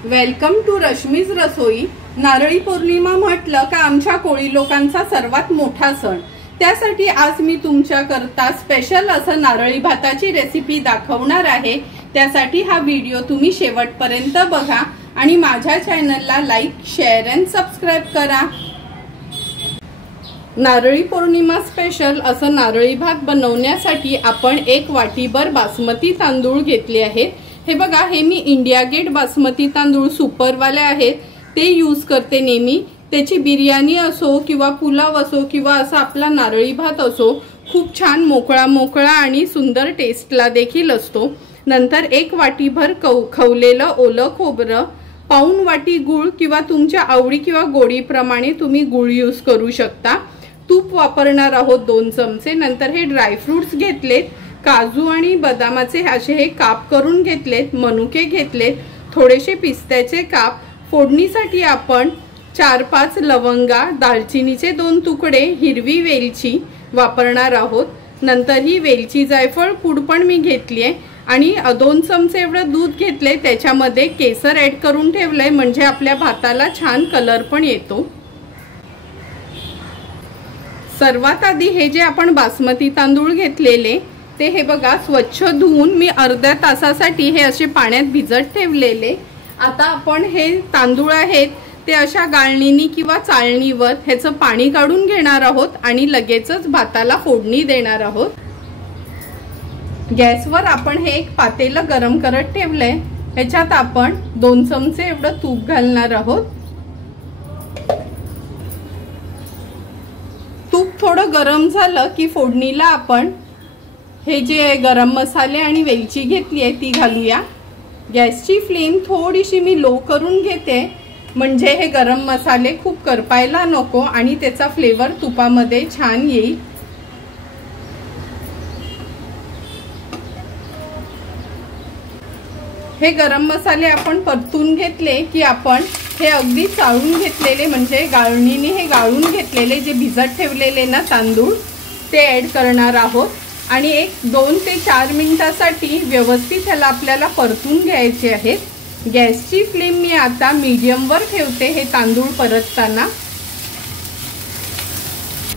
Welcome to Rashmi's रसोई। नारळी पौर्णिमा म्हटलं का आमच्या कोळी लोकांचा सर्वात मोठा सण। त्यासाठी आज मी तुमच्याकरता स्पेशल असं नारळी भाताची रेसिपी दाखवणार आहे। त्यासाठी हा व्हिडिओ तुम्ही शेवटपर्यंत बघा आणि माझ्या चॅनलला लाईक, शेअर अँड सबस्क्राइब करा। नारळी पौर्णिमा स्पेशल असं नारळी भात बनवण्यासाठी आपण 1 वाटीभर बासमती तांदूळ घेतले आहेत। हे बघा, हे मी इंडिया गेट बासमती तांदूळ सुपरवाले आहेत, ते यूज करते नेहमी। त्याची बिर्याणी असो किंवा पुलाव असो किंवा असा आपला नारळी भात असो, खूप छान मोकळा आणि सुंदर टेस्टला देखील असतो। नंतर 1 वाटीभर खवलेलं ओलं खोबरं, पाऊण वाटी गूळ किंवा तुमच्या आवडी किंवा गोडीप्रमाणे तुम्ही गूळ यूज करू शकता। तूप वापरणार आहोत 2 चमचे। नंतर हे ड्रायफ्रुट्स घेतलेत, काजू आणि बदामाचे असे हे काप करून घेतलेत, मनुके घेतलेत, थोडेसे पिस्त्याचे काप। फोडणीसाठी आपण 4-5 लवंगा, दालचिनीचे 2 तुकडे, हिरवी वेलची वापरणार आहोत। नंतर ही वेलची जायफळ पूड पण मी घेतली आहे आणि 2 चमचे एवढं दूध घेतले, त्याच्यामध्ये केसर ऍड करून ठेवलंय म्हणजे आपल्या भाताला छान कलर पण येतो। सर्वात आधी हे जे आपण बासमती तांदूळ घेतलेले ते हे बघा स्वच्छ धुवून मी अर्ध्या तासासाठी हे असे पाण्यात भिजत ठेवलेले। आता आपण हे तांदूळ आहेत ते अशा गाळणीनी किंवा चाळणीवर ह्याचं पाणी काढून घेणार आहोत आणि लगेचच भाताला फोडणी देणार आहोत। गॅसवर आपण हे एक पातेलं गरम करत ठेवलंय, ह्याच्यात आपण 2 चमचे एवढं तूप घालणार आहोत। तूप थोडं गरम झालं की फोडणीला आपण हे जे गरम मसाले आणि वेलची घेतली आहे ती घालूया। गॅसची फ्लेम थोडीशी मी लो करून घेते म्हणजे हे गरम मसाले खूप करपायला नको आणि त्याचा फ्लेवर तुपामध्ये छान येईल। हे गरम मसाले आपण परतून घेतले की आपण हे अगदी चाळून घेतलेले म्हणजे गाळणीने हे गाळून घेतलेले जे भिजत ठेवलेले ना तांदूळ ते ऍड करणार आहोत आणि 2 ते 4 मिनिटांसाठी व्यवस्थित ह्याला आपल्याला परतून घ्यायचे आहेत। गॅसची फ्लेम मी आता मीडियमवर ठेवते। हे तांदूळ परतताना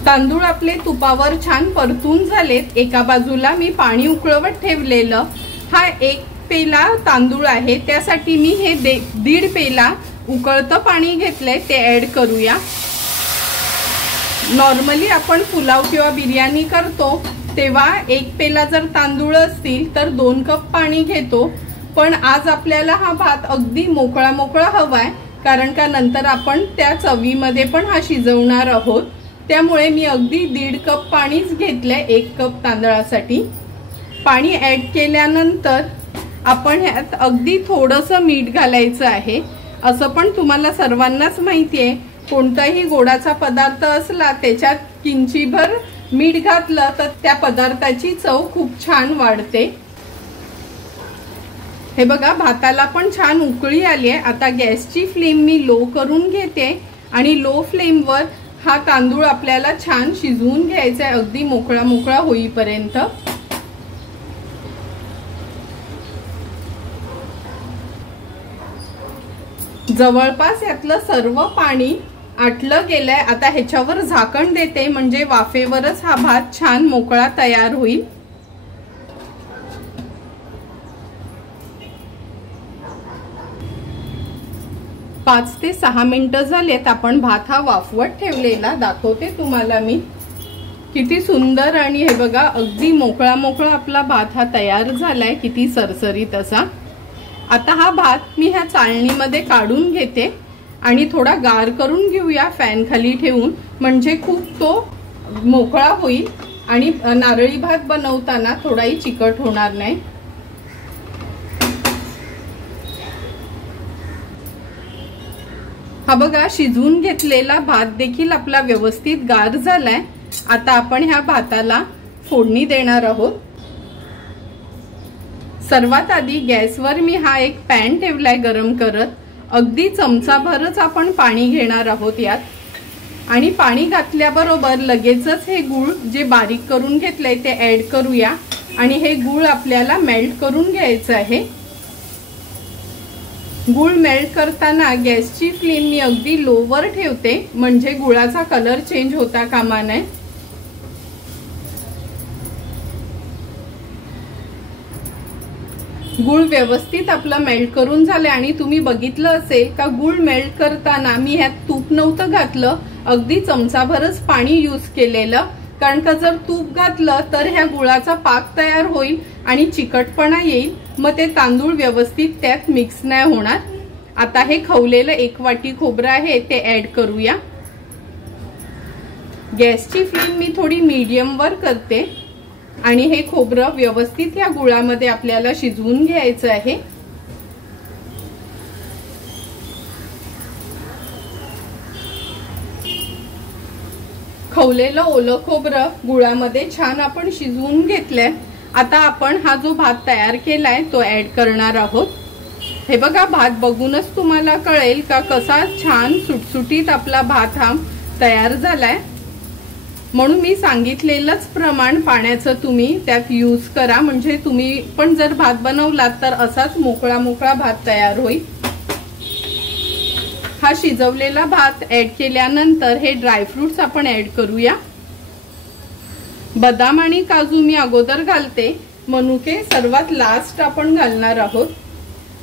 तांदूळ आपले तुपावर छान परतून झालेत। एका बाजूला मी पाणी उकळवत ठेवलेलं, हा 1 पेला तांदूळ आहे, त्यासाठी मी हे 1.5 पेला उकळतं पाणी घेतलंय, ते ऍड करूया। नॉर्मली आपण पुलाव किंवा बिर्याणी करतो तेव्हा 1 पेला जर तांदूळ असतील तर 2 कप पाणी घेतो, पण आज आपल्याला हा भात अगदी मोकळा हवाय, कारण का नंतर आपण त्या चवीमध्ये पण हा शिजवणार आहोत। त्यामुळे मी अगदी 1.5 कप पाणीच घेतलंय 1 कप तांदळासाठी। पाणी ऍड केल्यानंतर आपण ह्यात अगदी थोडंसं मीठ घालायचं आहे। असं पण तुम्हाला सर्वांनाच माहिती आहे, कोणताही गोडाचा पदार्थ असला त्याच्यात किंचिभर मीठ घातलं तर त्या पदार्थाची चव खूप छान वाढते। हे बघा, भाताला पण छान उकळी आली आहे। आता गॅसची फ्लेम मी लो करून घेते आणि लो फ्लेमवर हा तांदूळ आपल्याला छान शिजवून घ्यायचा आहे अगदी मोकळा होईपर्यंत। जवळपास यातलं सर्व पाणी आटलं गेलंय। आता ह्याच्यावर झाकण देते म्हणजे वाफेवरच हा भात छान मोकळा तयार होईल। पाच ते 6 मिनिटं झालेत, आपण भात हा वाफवत ठेवलेला दाखवते तुम्हाला मी। किती सुंदर आणि हे बघा अगदी मोकळा आपला भात हा तयार झालाय, किती सरसरीत असा। आता हा भात मी ह्या चाळणीमध्ये काढून घेते आणि थोडा गार करून घेऊया फॅन खाली ठेवून, म्हणजे खूप तो मोकळा होईल आणि नारळी भात बनवताना थोडाही चिकट होणार नाही। हा बघा, शिजवून घेतलेला भात देखील आपला व्यवस्थित गार झालाय। आता आपण ह्या भाताला फोडणी देणार आहोत। सर्वात आधी गॅसवर मी हा एक पॅन ठेवलाय गरम करत, अगदी चमचाभरच आपण पाणी घेणार आहोत यात आणि पाणी घातल्याबरोबर लगेचच हे गूळ जे बारीक करून घेतलंय ते ऍड करूया आणि हे गूळ आपल्याला मेल्ट करून घ्यायचं आहे। गुळ मेल्ट करताना गॅसची फ्लेम मी अगदी लोवर ठेवते, म्हणजे गुळाचा कलर चेंज होता कामा नये। गुळ व्यवस्थित आपला मेल्ट करून झाले आणि तुम्ही बघितलं असेल का गुळ मेल्ट करताना मी ह्यात तूप नव्हतं घातलं, अगदी चमचाभरच पाणी यूज केलेलं, कारण का जर तूप घातलं तर ह्या गुळाचा पाक तयार होईल आणि चिकटपणा येईल, मग ते तांदूळ व्यवस्थित त्यात मिक्स नाही होणार। आता हे खवलेलं 1 वाटी खोबरं आहे ते ऍड करूया। गॅसची फ्लेम मी थोडी मीडियम वर करते आणि हे खोबरं व्यवस्थित या गुळामध्ये आपल्याला शिजवून घ्यायचं आहे। खवलेलं ओलं खोबरं गुळामध्ये छान आपण शिजवून घेतलंय। आता आपण हा जो भात तयार केलाय तो ऍड करणार आहोत। हे बघा, भात बघूनच तुम्हाला कळेल का कसा छान सुटसुटीत आपला भात हा तयार झालाय। म्हणून मी सांगितलेलंच प्रमाण पाण्याचं तुम्ही त्यात यूज करा, म्हणजे तुम्ही पण जर भात बनवलात तर असाच मोकळा मोकळा भात तयार होईल। हा शिजवलेला भात ऍड केल्यानंतर हे ड्रायफ्रुट्स आपण ऍड करूया। बदाम आणि काजू मी अगोदर घालते, मनुके सर्वात लास्ट आपण घालणार आहोत।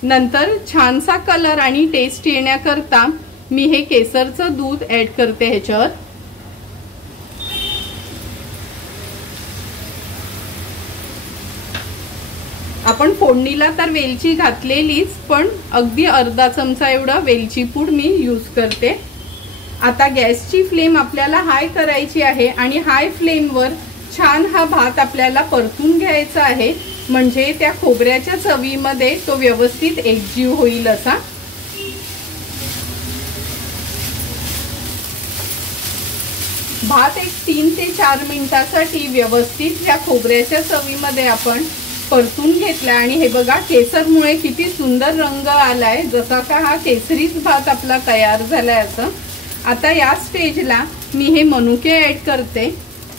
नंतर छानसा कलर आणि टेस्ट येण्याकरता मी हे केसरचं दूध ऍड करते ह्याच्यावर। आपण फोडणीला तर वेलची घातलेलीच, पण अगदी अर्धा चमचा एवढा वेलची पूड मी यूज करते। आता गॅसची फ्लेम आपल्याला हाय करायची आहे आणि हाय फ्लेमवर छान हा भात आपल्याला परतून घ्यायचा आहे, म्हणजे त्या खोबऱ्याच्या चवीमध्ये तो व्यवस्थित एकजीव होईल असा। भात एक 3 ते 4 मिनिटांसाठी व्यवस्थित या खोबऱ्याच्या चवीमध्ये आपण परतून घेतला आणि हे बघा, केसरमुळे किती सुंदर रंग आलाय, जसा का हा केसरीच भात आपला तयार झालाय असं। आता या स्टेजला मी हे मनुके ऍड करते।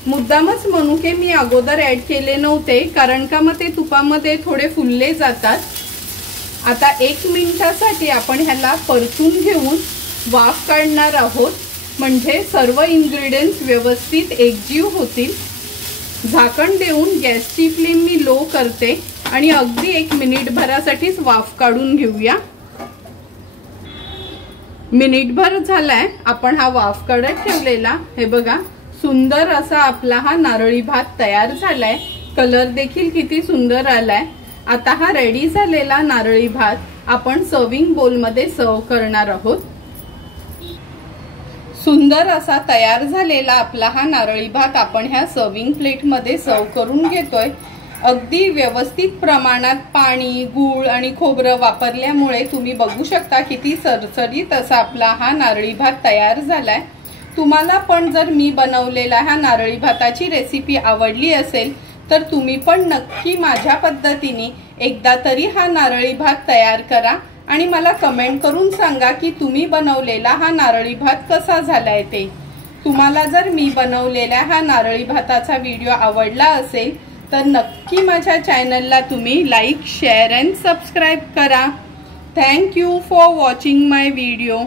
मुद्दामच मनुके मी अगोदर ऍड केले नव्हते, कारण का मग ते तुपामध्ये थोडे फुलले जातात। आता 1 मिनिटासाठी आपण ह्याला परतून घेऊन वाफ काढणार आहोत, म्हणजे सर्व इन्ग्रेडियंट्स व्यवस्थित एकजीव होतील। झाकण देऊन गॅसची फ्लेम मी लो करते आणि अगदी 1 मिनिटभरासाठीच वाफ काढून घेऊया। मिनिटभर झालाय आपण हा वाफ काढत ठेवलेला। हे बघा, सुंदर असा आपला हा नारळी भात तयार झालाय, कलर देखील किती सुंदर आलाय। आता हा रेडी झालेला नारळी भात आपण सर्विंग बोल मध्ये सर्व करणार आहोत। सुंदर असा तयार झालेला आपला हा नारळी भात आपण ह्या सर्विंग प्लेट मध्ये सर्व करून घेतोय। अगदी व्यवस्थित प्रमाणात पाणी, गूळ आणि खोबरं वापरल्यामुळे तुम्ही बघू शकता किती सरसरीत असा आपला हा नारळी भात तयार झालाय। तुम्हाला पण जर मी बनवलेला हा नारळी भाताची रेसिपी आवडली असेल तर तुम्ही पण नक्की माझ्या पद्धतीने एकदा तरी हा नारळी भात तयार करा आणि मला कमेंट करून सांगा की तुम्ही बनवलेला हा नारळी भात कसा झालाय ते। तुम्हाला जर मी बनवलेल्या हा नारळी भाताचा व्हिडिओ आवडला असेल तर नक्की माझ्या चॅनलला तुम्ही लाईक, शेअर अँड सबस्क्राईब करा। Thank you for watching my video.